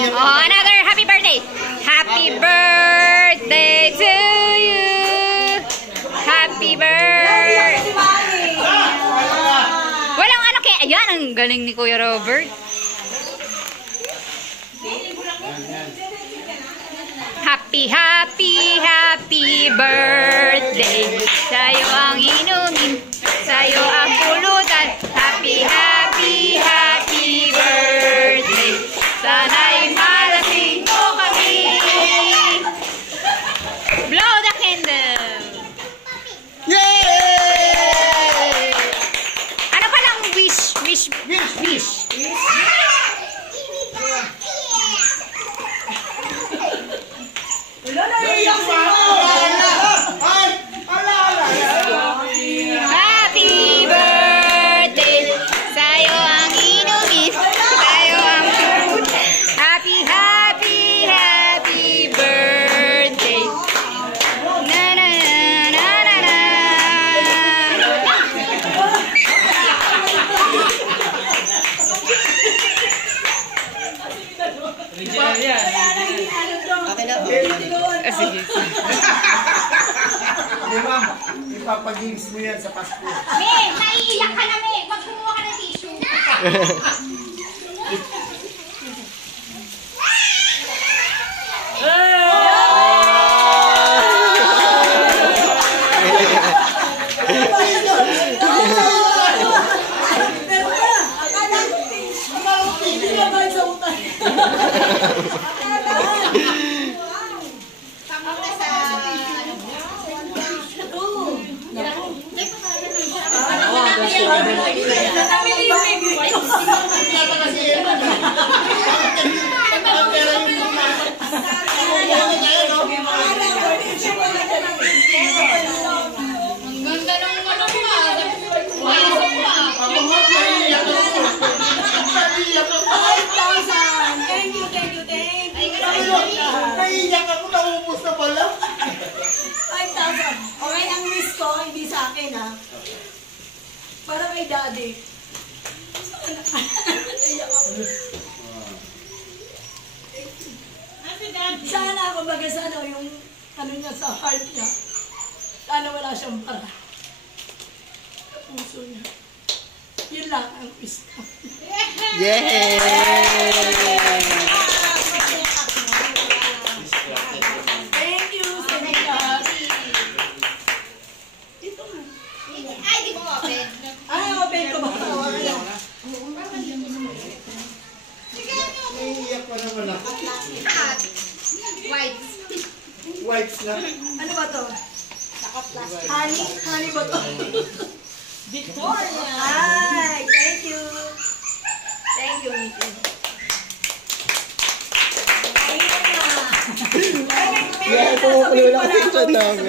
Oh, another happy birthday. Happy birthday to you. Happy birthday. Walang ano kaya. Ayan, ang galing ni Kuya Robert. Happy, happy, happy birthday. Sa'yo ang inumin, sa'yo ang pulutan. Happy, happy, happy birthday. Sana'y malasing mo kami. Blow the candle. Yay! Ano palang wish? Happy birthday. Sa'yo ang inumin, sa'yo ang happy, happy, happy birthday. Na na na na na. Sige. Diba? Ipapag-games mo yan sa Pasko. Me, naiiyak ka na, Me. Wag kumuha ka ng tissue. Naiiyak ako, naubos na pala. 5,000. Okay, ang wish ko, hindi sa akin ha. Para kay daddy. Sana ako baga sana yung ano niya sa heart niya. Sana wala siyang para. Puso niya. Yun lang ang wish ko. Yay! Thank you sa mga. Ito nga. Ay, di ko open. Ay, open ko ba? Naiiyak pa naman ako. White. Wipes na. Ano ba to? Honey? Honey ba to? Victoria! Ay, thank you. Thank you, Miki. Ayun na. Yeah, pumupulo lang ang picture namin.